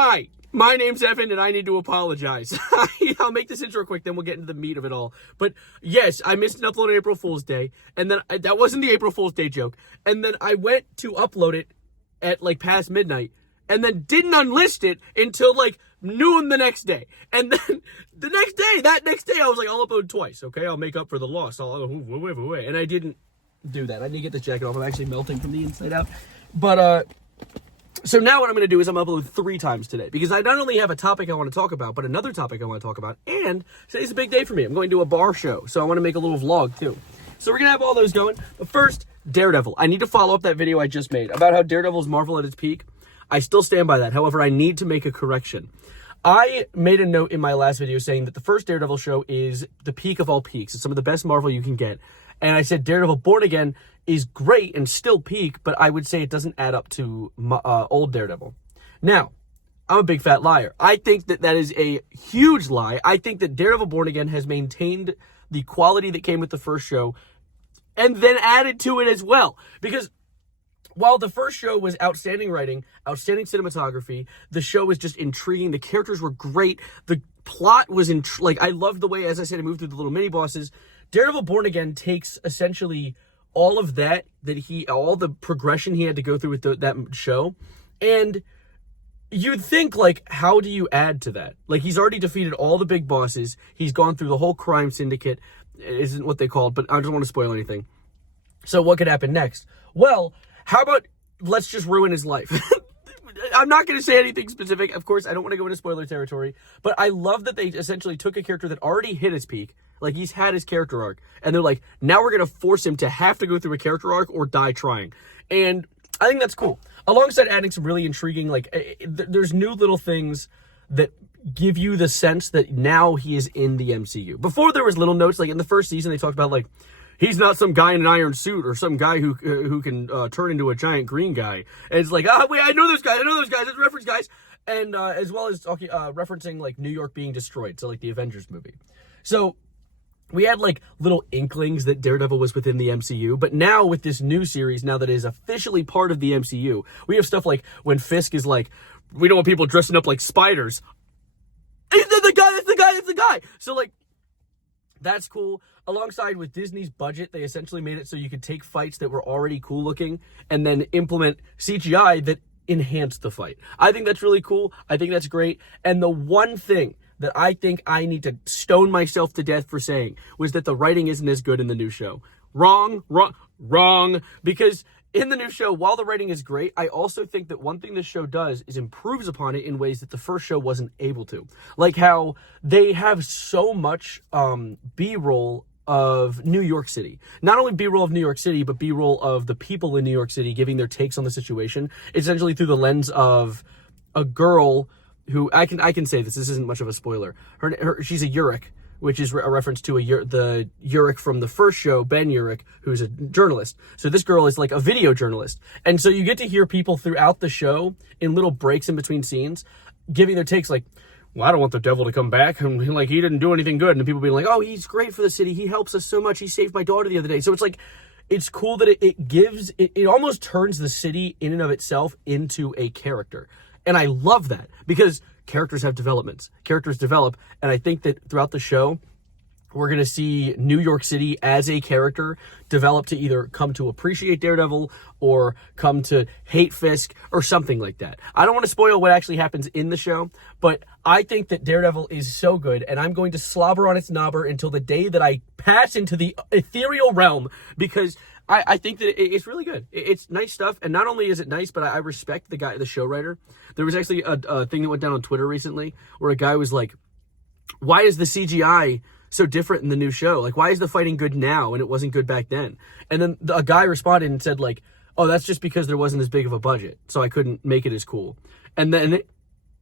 Hi, my name's Evan, and I need to apologize. I'll make this intro quick, then we'll get into the meat of it all. But yes, I missed an upload on April Fool's Day, and then that wasn't the April Fool's Day joke. And then I went to upload it at like past midnight, and then didn't unlist it until like noon the next day. And then that next day, I was like, I'll upload twice, okay? I'll make up for the loss. And I didn't do that. I need to get this jacket off. I'm actually melting from the inside out. But, so now what I'm going to do is I'm going to upload 3 times today, because I not only have a topic I want to talk about, but another topic I want to talk about, and today's a big day for me. I'm going to a bar show, so I want to make a little vlog too. So we're going to have all those going. But first, Daredevil. I need to follow up that video I just made about how Daredevil is Marvel at its peak. I still stand by that. However, I need to make a correction. I made a note in my last video saying that the first Daredevil show is the peak of all peaks. It's some of the best Marvel you can get. And I said Daredevil Born Again is great and still peak, but I would say it doesn't add up to old Daredevil. Now, I'm a big fat liar. I think that that is a huge lie. I think that Daredevil Born Again has maintained the quality that came with the first show and then added to it as well. Because while the first show was outstanding writing, outstanding cinematography, the show was just intriguing. The characters were great. The plot was I loved the way, as I said, it moved through the little mini bosses. Daredevil Born Again takes essentially all of all the progression he had to go through with that show, and you'd think, like, how do you add to that? Like, he's already defeated all the big bosses. He's gone through the whole crime syndicate. It isn't what they called, but I don't want to spoil anything. So what could happen next? Well, how about let's just ruin his life? I'm not going to say anything specific. Of course, I don't want to go into spoiler territory, but I love that they essentially took a character that already hit his peak. Like, he's had his character arc, and they're like, now we're going to force him to have to go through a character arc or die trying. And I think that's cool. Alongside adding some really intriguing, there's new little things that give you the sense that now he is in the MCU. Before, there was little notes, like in the first season, they talked about, like, he's not some guy in an iron suit or some guy who can turn into a giant green guy. And it's like, wait, I know those guys. It's reference guys. And as well as referencing, like, New York being destroyed. So, like, the Avengers movie. So we had, like, little inklings that Daredevil was within the MCU. But now with this new series, now that it is officially part of the MCU, we have stuff like when Fisk is like, we don't want people dressing up like spiders. It's the guy. So, like, that's cool. Alongside with Disney's budget, they essentially made it so you could take fights that were already cool looking and then implement CGI that enhanced the fight. I think that's really cool. I think that's great. And the one thing that I think I need to stone myself to death for saying was that the writing isn't as good in the new show. Wrong. Because in the new show, while the writing is great, I also think that one thing this show does is improves upon it in ways that the first show wasn't able to. Like how they have so much B-roll of New York City. Not only B-roll of New York City, but B-roll of the people in New York City giving their takes on the situation, essentially through the lens of a girl who, I can say this isn't much of a spoiler. She's a Urich, which is a reference to the Urich from the first show, Ben Urich, who's a journalist. So this girl is like a video journalist. And so you get to hear people throughout the show in little breaks in between scenes giving their takes like, well, I don't want the devil to come back. And like, he didn't do anything good. And people being like, oh, he's great for the city. He helps us so much. He saved my daughter the other day. So it's like, it's cool that it almost turns the city in and of itself into a character. And I love that because characters have developments. Characters develop. And I think that throughout the show, we're going to see New York City as a character develop to either come to appreciate Daredevil or come to hate Fisk or something like that. I don't want to spoil what actually happens in the show, but I think that Daredevil is so good, and I'm going to slobber on its knobber until the day that I pass into the ethereal realm, because I think that it's really good. It's nice stuff, and not only is it nice, but I respect the show writer. There was actually a thing that went down on Twitter recently where a guy was like, why is the CGI so different in the new show? Like, why is the fighting good now and it wasn't good back then? And then a guy responded and said, like, oh, that's just because there wasn't as big of a budget, so I couldn't make it as cool. And then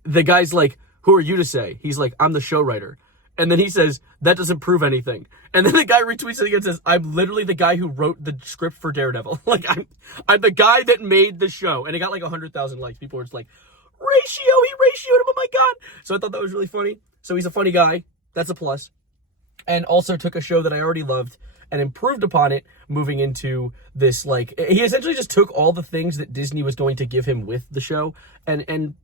the guy's like, who are you to say? He's like, I'm the show writer. And then he says, that doesn't prove anything. And then the guy retweets it again and says, I'm literally the guy who wrote the script for Daredevil. Like, I'm the guy that made the show. And it got like 100,000 likes. People were just like, he ratioed him, oh my God. So I thought that was really funny. So he's a funny guy. That's a plus. And also took a show that I already loved and improved upon it, moving into this, like, he essentially just took all the things that Disney was going to give him with the show and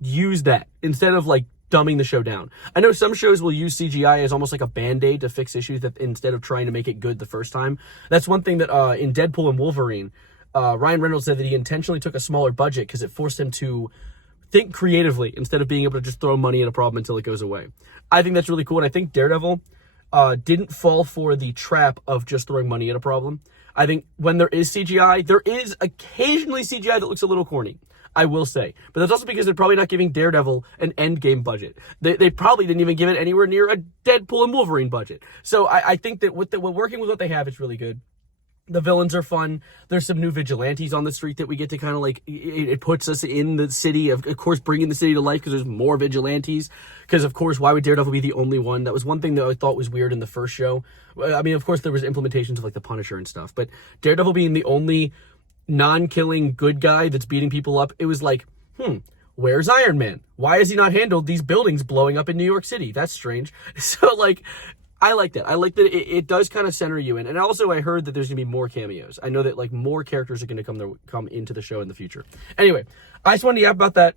use that instead of like dumbing the show down. I know some shows will use CGI as almost like a band-aid to fix issues that instead of trying to make it good the first time. That's one thing that in Deadpool and Wolverine, Ryan Reynolds said that he intentionally took a smaller budget because it forced him to think creatively instead of being able to just throw money at a problem until it goes away. I think that's really cool, and I think Daredevil didn't fall for the trap of just throwing money at a problem. I think when there is CGI, there is occasionally CGI that looks a little corny, I will say. But that's also because they're probably not giving Daredevil an Endgame budget. They probably didn't even give it anywhere near a Deadpool and Wolverine budget. So I think that with working with what they have, it's really good. The villains are fun. There's some new vigilantes on the street that we get to kind of like, it puts us in the city, of course, bringing the city to life because there's more vigilantes. Because, of course, why would Daredevil be the only one? That was one thing that I thought was weird in the first show. I mean, of course, there was implementations of like the Punisher and stuff. But Daredevil being the only non-killing good guy that's beating people up, it was like, where's Iron Man? Why has he not handled these buildings blowing up in New York City? That's strange. So, like, I like that. I like that it does kind of center you in. And also, I heard that there's going to be more cameos. I know that, like, more characters are going to come into the show in the future. Anyway, I just wanted to yap about that.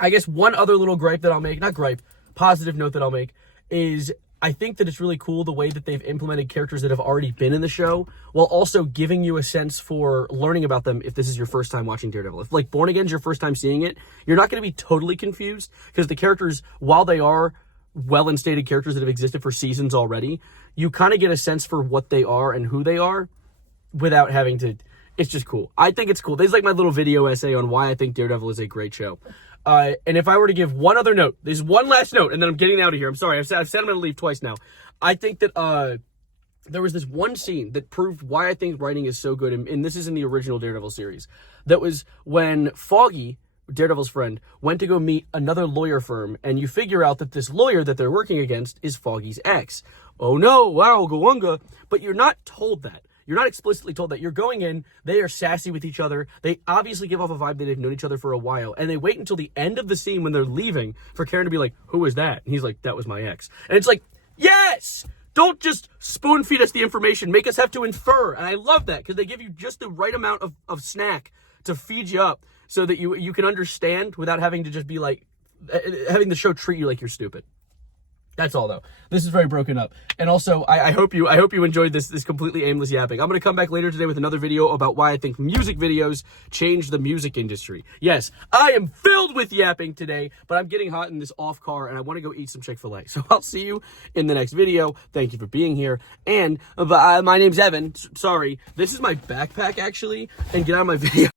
I guess one other little gripe that I'll make, not gripe, positive note that I'll make, is I think that it's really cool the way that they've implemented characters that have already been in the show while also giving you a sense for learning about them if this is your first time watching Daredevil. If, like, Born Again's your first time seeing it, you're not going to be totally confused because the characters, while they are well-instated characters that have existed for seasons already, you kind of get a sense for what they are and who they are without having to. It's just cool. I think it's cool. There's like my little video essay on why I think Daredevil is a great show. And if I were to give one other note, there's one last note, and then I'm getting out of here. I'm sorry. I've said I'm going to leave twice now. I think that there was this one scene that proved why I think writing is so good, and this is in the original Daredevil series. That was when Foggy, Daredevil's friend, went to go meet another lawyer firm, and you figure out that this lawyer that they're working against is Foggy's ex. Oh no, wow, Goonga. But you're not told that. You're not explicitly told that. You're going in, they are sassy with each other. They obviously give off a vibe that they've known each other for a while, and they wait until the end of the scene when they're leaving for Karen to be like, who is that? And he's like, that was my ex. And it's like, yes! Don't just spoon feed us the information. Make us have to infer. And I love that because they give you just the right amount of snack to feed you up so that you can understand without having to just be like, having the show treat you like you're stupid. That's all, though. This is very broken up. And also, I hope you enjoyed this completely aimless yapping. I'm going to come back later today with another video about why I think music videos change the music industry. Yes, I am filled with yapping today, but I'm getting hot in this off car, and I want to go eat some Chick-fil-A. So I'll see you in the next video. Thank you for being here. And my name's Evan. Sorry, this is my backpack, actually. And get out of my video.